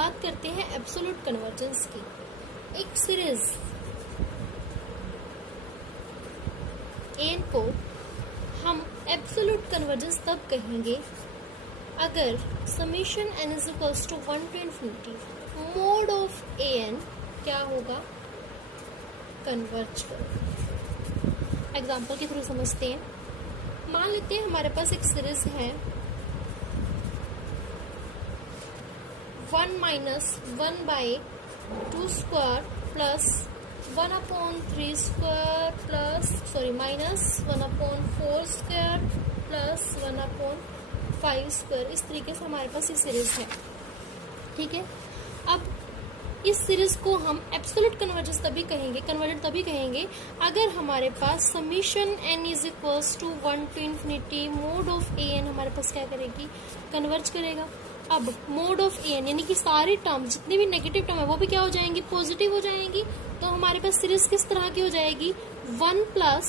बात करते हैं एब्सोल्यूट कन्वर्जेंस की। एक सीरीज एन को हम एब्सोल्यूट कन्वर्जेंस तब कहेंगे अगर summation n is equals to 1 to infinity mod of A n क्या होगा, कन्वर्ज करो। एग्जाम्पल के थ्रू समझते हैं। मान लेते हैं हमारे पास एक सीरीज है 1 minus 1 by 2 square plus 1 upon 3 square plus minus 1 upon 4 square plus 1 upon 5 square। इस तरीके से हमारे पास ये सीरीज है। ठीक है, अब इस सीरीज को हम एब्सोल्यूट कन्वर्जेंस तभी कहेंगे अगर हमारे पास summation n is equals to 1 to infinity mod of A N हमारे पास क्या करेगी, कन्वर्ज करेगा। अब मोड ऑफ ए एन यानी कि सारी टर्म जितनी भी नेगेटिव टर्म है वो भी क्या हो जाएंगी, पॉजिटिव हो जाएंगी। तो हमारे पास सीरीज किस तरह की हो जाएगी, 1 plus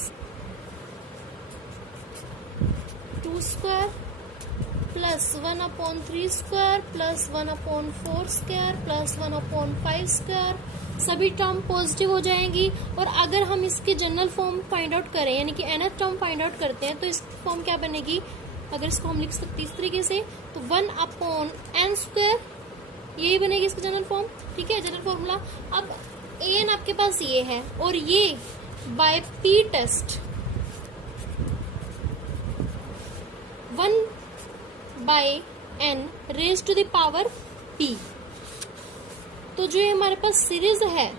2 square plus 1 upon 3 square plus 1 upon 4 square plus 1 upon 5 square, सभी टर्म पॉजिटिव हो जाएंगी। और अगर हम इसकी जनरल फॉर्म फाइंड आउट करें यानी कि nth टर्म फाइंड आउट करते हैं तो इस फॉर्म क्या बनेगी, अगर इसको हम लिख सकते इस तरीके से तो 1 upon n square, यही बनेगी इसकी जनरल फॉर्म। ठीक है, जनरल फॉर्मूला। अब an आपके पास ये है और ये by p test 1 by n raise to the power p। तो जो ये हमारे पास सीरीज है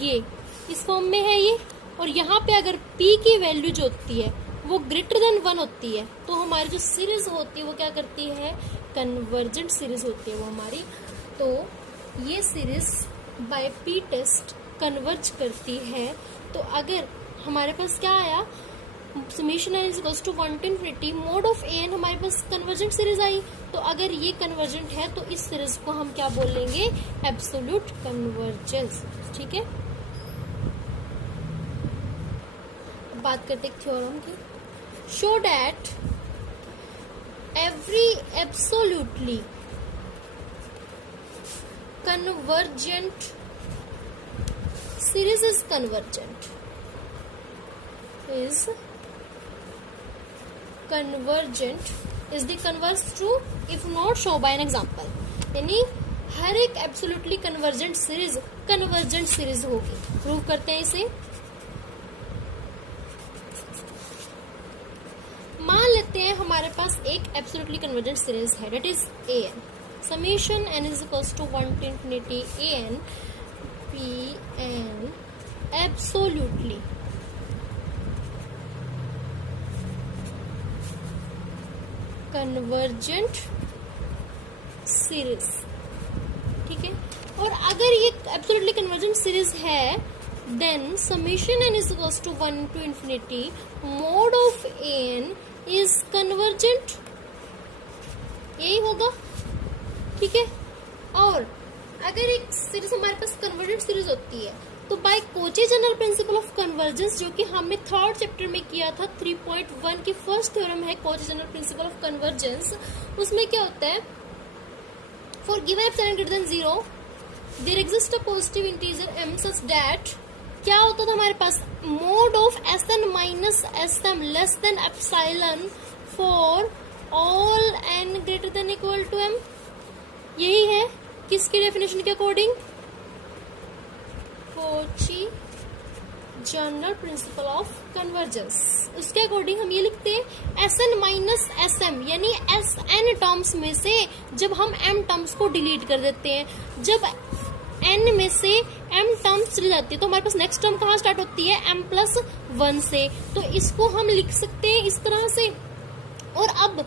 ये इस फॉर्म में है ये, और यहाँ पे अगर p की वैल्यू जो होती है वो ग्रेटर देन 1 होती है तो हमारी जो सीरीज होती है वो क्या करती है, कन्वर्जेंट सीरीज होती है वो हमारी। तो ये series by p test converge करती है। तो अगर हमारे पास क्या आया, summation n is equals to 1 to infinity mod of A N, हमारे पास कन्वर्जेंट सीरीज आई। तो अगर ये कन्वर्जेंट है तो इस सीरीज को हम क्या बोलेंगे, एब्सोल्यूट कन्वर्जेंस। ठीक है, बात करते हैं थ्योरम की। Show that every absolutely convergent series is convergent is the converse true if not show by an example। यानी हर एक absolutely convergent series convergent series होगी। प्रूव करते हैं इसे। मान लेते हैं हमारे पास एक एब्सोल्युटली कन्वर्जेंट सीरीज है that is a n, summation n is equals to 1 to infinity a n p n absolutely convergent series. ठीक है, और अगर ये एब्सोल्युटली कन्वर्जेंट सीरीज है then summation n is equals to 1 to infinity mod of A n is convergent, यही होगा। ठीक है, और अगर एक सीरीज हमारे पास कन्वर्जेंट सीरीज होती है तो by Cauchy general principle of convergence, जो कि हमने थर्ड चैप्टर में किया था 3.1 की फर्स्ट थ्योरम है Cauchy general principle of convergence, उसमें क्या होता है, for given epsilon greater than 0 there exist a positive integer m such that, क्या होता था हमारे पास, mod of Sn minus Sm less than epsilon for all n greater than equal to m। यही है किसकी डेफिनेशन के according, Cauchy general principle of convergence. उसके अकॉर्डिंग हम ये लिखते हैं Sn माइनस Sm यानी Sn टर्म्स में से जब हम m टर्म्स को डिलीट कर देते हैं, जब n में से m टर्म्स चली जाती है तो हमारे पास नेक्स्ट टर्म कहाँ स्टार्ट होती है, m+1 से। तो इसको हम लिख सकते हैं इस तरह से। और अब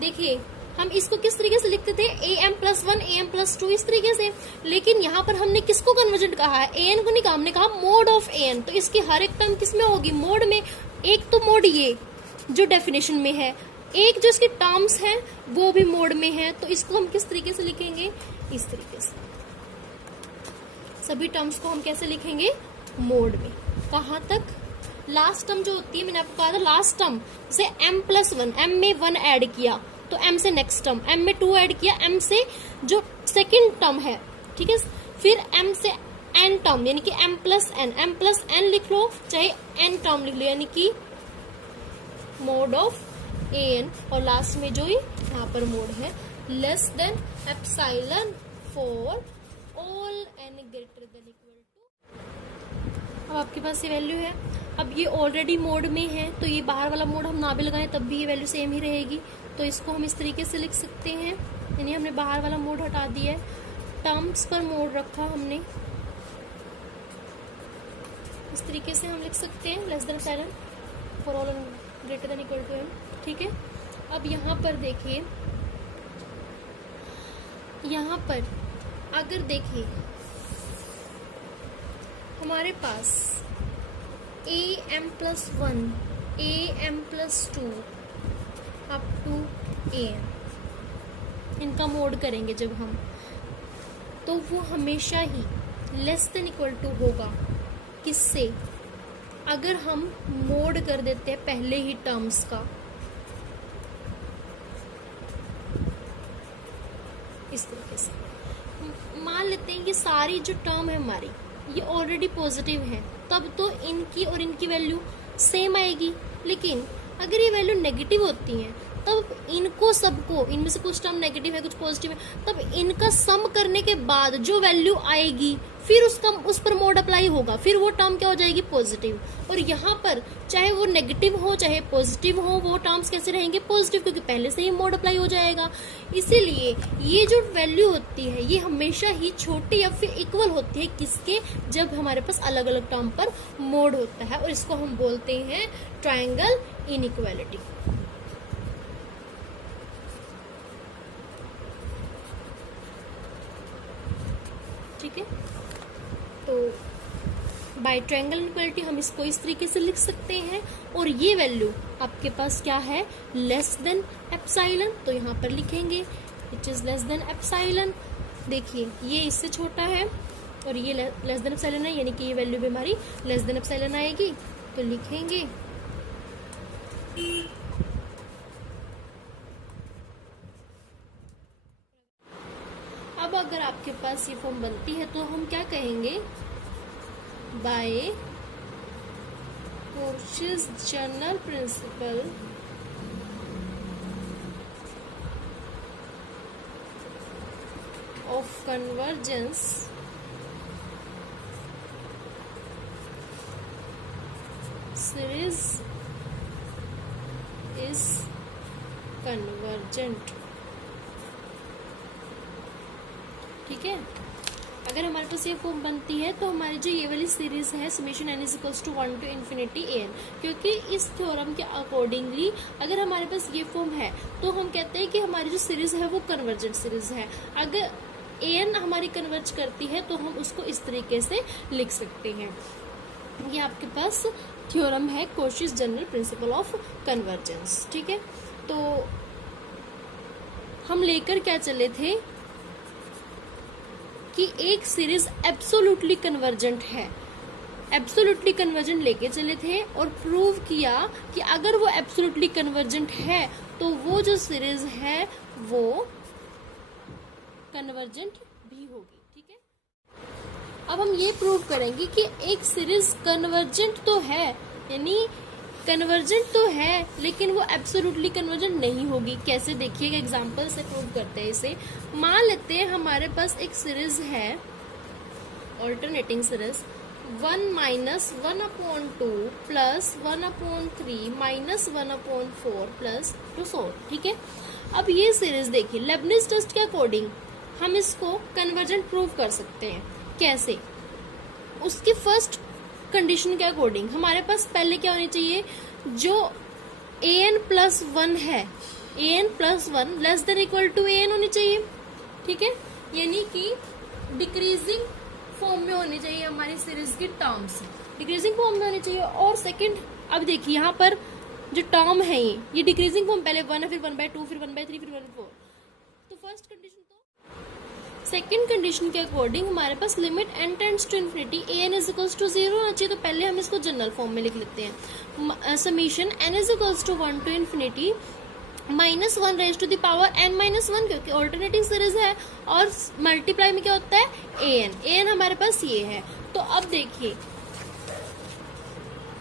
देखिए हम इसको किस तरीके से लिखते थे, am+1 am+2 इस तरीके से, लेकिन यहाँ पर हमने किसको कन्वर्जेंट कहा है, an को नहीं कहा, हमने कहा मोड ऑफ an। तो इसकी हर एक टर्म किस में होगी, मोड में। एक तो मोड ये जो डेफिनेशन में है, एक जो इसके टर्म्स हैं वो भी मोड में है। तो इसको हम किस तरीके से लिखेंगे, इस तरीके से। सभी टर्म्स को हम कैसे लिखेंगे, मोड में। कहाँ तक, लास्ट टर्म जो होती है, मैंने आपको कहा था लास्ट टर्म, जैसे m+1, m में 1 ऐड किया तो m से नेक्स्ट टर्म, m में 2 ऐड किया, m से जो सेकेंड टर्म है, ठीक है, फिर m से n टर्म यानी कि m प्लस n लिख लो, चाहे n टर्म लिख लो, यानी कि मोड ऑफ an, और लास्ट में जो यहाँ पर मोड है less than epsilon for all n greater than equal to. अब आपके पास ये वैल्यू है, अब ये ऑलरेडी मोड में है तो ये बाहर वाला मोड हम ना भी लगाएं तब भी ये वैल्यू सेम ही रहेगी, तो इसको हम इस तरीके से लिख सकते हैं, यानी हमने बाहर वाला मोड हटा दिया है, टर्म्स पर मोड रखा हमने, इस तरीके से हम लिख सकते हैं less than epsilon for all n greater than equal to n, ठीक है। अब यहाँ पर देखिए, यहाँ पर अगर देखिए हमारे पास am+1 am+2 up to an, इनका मोड करेंगे जब हम, तो वो हमेशा ही लेस देन इक्वल टू होगा किससे, अगर हम मोड कर देते हैं पहले ही टर्म्स का, इस तरीके से मान लेते हैं ये सारी जो टर्म है हमारी ये ऑलरेडी पॉजिटिव है, तब तो इनकी और इनकी वैल्यू सेम आएगी, लेकिन अगर ये वैल्यू नेगेटिव होती है तब इनको सबको, इनमें से कुछ टर्म नेगेटिव है कुछ पॉजिटिव है, तब इनका सम करने के बाद जो वैल्यू आएगी फिर उस पर मोड अप्लाई होगा, फिर वो टर्म क्या हो जाएगी पॉजिटिव, और यहाँ पर चाहे वो नेगेटिव हो चाहे पॉजिटिव हो वो टर्म्स कैसे रहेंगे पॉजिटिव, क्योंकि पहले से ही मोड अप्लाई हो जाएगा। इसीलिए ये जो वैल्यू होती है ये हमेशा ही छोटी या फिर इक्वल होती है किसके, जब हमारे पास अलग अलग टर्म पर मोड होता है, और इसको हम बोलते हैं ट्रायंगल इनइक्वालिटी। ठीक है, तो बाय ट्रायंगल इनइक्वालिटी हम इसको इस तरीके से लिख सकते हैं, और ये वैल्यू आपके पास क्या है लेस देन एप्सिलॉन, तो यहाँ पर लिखेंगे it is less than epsilon. देखिए ये इससे छोटा है और ये लेस देन एप्सिलॉन है, यानी कि ये वैल्यू भी हमारी लेस देन एप्सिलॉन आएगी, तो लिखेंगे अब अगर आपके पास ये फॉर्म बनती है तो हम क्या कहेंगे, by Cauchy's general principle of convergence series is convergent. ठीक है, अगर हमारे पास ये फॉर्म बनती है तो हमारी जो ये वाली सीरीज है summation n is equals to 1 to infinity an, क्योंकि इस थ्योरम के अकॉर्डिंगली अगर हमारे पास ये फॉर्म है तो हम कहते हैं कि हमारी जो सीरीज है वो कन्वर्जेंट सीरीज है। अगर an हमारी कन्वर्ज करती है तो हम उसको इस तरीके से लिख सकते हैं। ये आपके पास थ्योरम है Cauchy's general principle of convergence. ठीक है, तो हम लेकर क्या चले थे कि एक सीरीज एब्सोल्युटली कन्वर्जेंट है, एब्सोल्युटली कन्वर्जेंट लेके चले थे और प्रूव किया कि अगर वो एब्सोल्युटली कन्वर्जेंट है तो वो जो सीरीज है वो कन्वर्जेंट भी होगी। ठीक है, अब हम ये प्रूव करेंगे कि एक सीरीज कन्वर्जेंट तो है, यानी कन्वर्जेंट तो है लेकिन वो एब्सोल्युटली कन्वर्जेंट नहीं होगी। कैसे, देखिएगा एग्जांपल से प्रूव करते हैं इसे। मान लेते हैं हमारे पास एक सीरीज है alternating series 1 minus 1/2 plus 1/3 minus 1/4 plus 2। ठीक है, अब ये सीरीज देखिए लेबनिज टेस्ट के अकॉर्डिंग हम इसको कन्वर्जेंट प्रूव कर सकते हैं। कैसे, उसकी फर्स्ट कंडीशन के अकॉर्डिंग हमारे पास पहले क्या होनी चाहिए, जो an+1 है an+1 less than equal to an होनी चाहिए। ठीक है, यानी कि डिक्रीजिंग फॉर्म में होनी चाहिए हमारी सीरीज की टर्म्स, डिक्रीजिंग फॉर्म में होनी चाहिए। और सेकंड, अब देखिए यहाँ पर जो टर्म है ये डिक्रीजिंग फॉर्म, पहले 1 है फिर 1/2 फिर 1/3 फिर 1/4, तो फर्स्ट कंडीशन। सेकेंड कंडीशन के अकॉर्डिंग हमारे पास limit n tends to infinity an is equals to 0 होना चाहिए, तो पहले हम इसको जनरल फॉर्म में लिख लेते हैं। Summation n is equals to 1 to infinity -1 raise to the power n-1, क्योंकि ऑल्टरनेटिंग सीरीज है, और मल्टीप्लाई में क्या होता है, an हमारे पास ये है। तो अब देखिए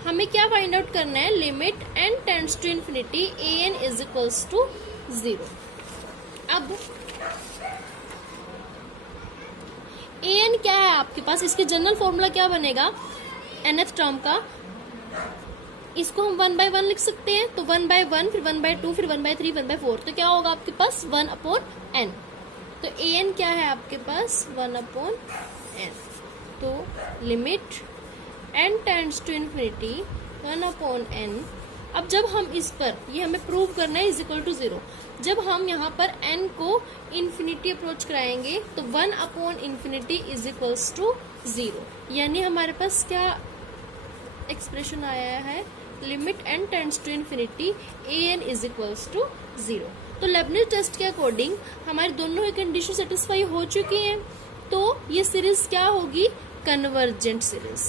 हमें क्या फाइंड आउट करना है, limit n tends to infinity an is equals to 0। अब an क्या है आपके पास, इसके जनरल फॉर्मूला क्या बनेगा nth टर्म का, इसको हम 1/1 लिख सकते हैं, तो 1/1 फिर 1/2 फिर 1/3 1/4, तो क्या होगा आपके पास 1/n। तो an क्या है आपके पास 1/n। तो limit n tends to infinity 1/n। अब जब हम इस पर, ये हमें प्रूव करना है इज इक्वल टू 0, जब हम यहाँ पर n को इन्फिनिटी अप्रोच कराएंगे तो 1/∞ इज इक्वल्स टू 0, यानी हमारे पास क्या एक्सप्रेशन आया है, limit n tends to infinity an is equals to 0। तो लेबनिज टेस्ट के अकॉर्डिंग हमारी दोनों ही कंडीशन सेटिस्फाई हो चुकी हैं, तो ये सीरीज क्या होगी, कन्वर्जेंट सीरीज।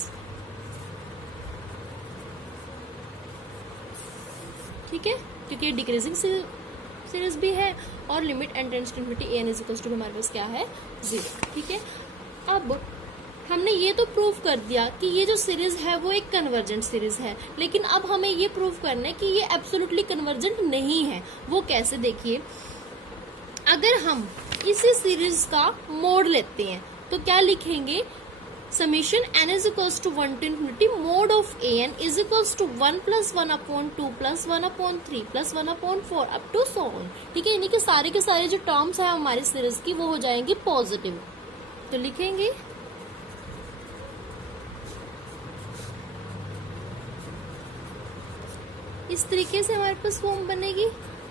ठीक है, क्योंकि ये डिक्रीजिंग सीरीज भी है और limit n tends to infinity an is equals to हमारे पास क्या है 0। ठीक है, अब हमने ये तो प्रूव कर दिया कि ये जो सीरीज है वो एक कन्वर्जेंट सीरीज है, लेकिन अब हमें ये प्रूव करना है कि ये एब्सोल्युटली कन्वर्जेंट नहीं है। वो कैसे, देखिए अगर हम इसी सीरीज का मोड लेते हैं तो क्या लिखेंगे, summation n is equals to 1 to infinity mod of an is equals to 1 + 1/2 + 1/3 + 1/4 up to so on. ठीक है, यानी कि सारे के सारे जो टर्म्स है हमारी सीरीज की वो हो जाएंगी पॉजिटिव। तो लिखेंगे इस तरीके से हमारे पास फॉर्म बनेगी।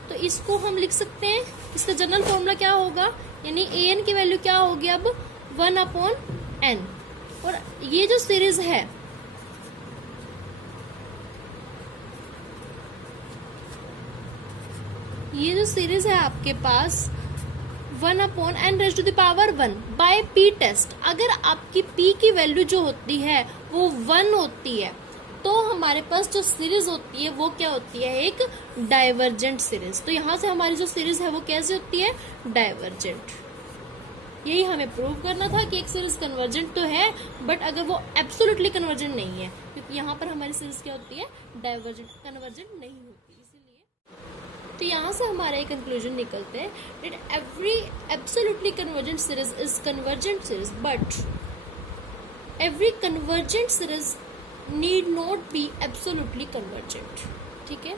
तो इसको हम लिख सकते हैं, इसका जनरल फॉर्मूला क्या होगा, यानी an की वैल्यू क्या होगी अब 1/n, और ये जो सीरीज है आपके पास 1/n raise to the power 1 by p test. अगर आपकी p की वैल्यू जो होती है वो 1 होती है तो हमारे पास जो सीरीज होती है वो क्या होती है, एक डाइवर्जेंट सीरीज। तो यहाँ से हमारी जो सीरीज है वो कैसे होती है, डाइवर्जेंट। यही हमें प्रूव करना था कि एक सीरीज कन्वर्जेंट तो है बट अगर वो एब्सोल्युटली कन्वर्जेंट नहीं है, क्योंकि यहाँ पर हमारी सीरीज क्या होती है, डाइवर्जेंट, कन्वर्जेंट नहीं होती, इसीलिए। तो यहाँ से हमारा एक कंक्लूजन निकलते हैं that every absolutely convergent series is convergent series, but every convergent series need not be absolutely convergent। ठीक है।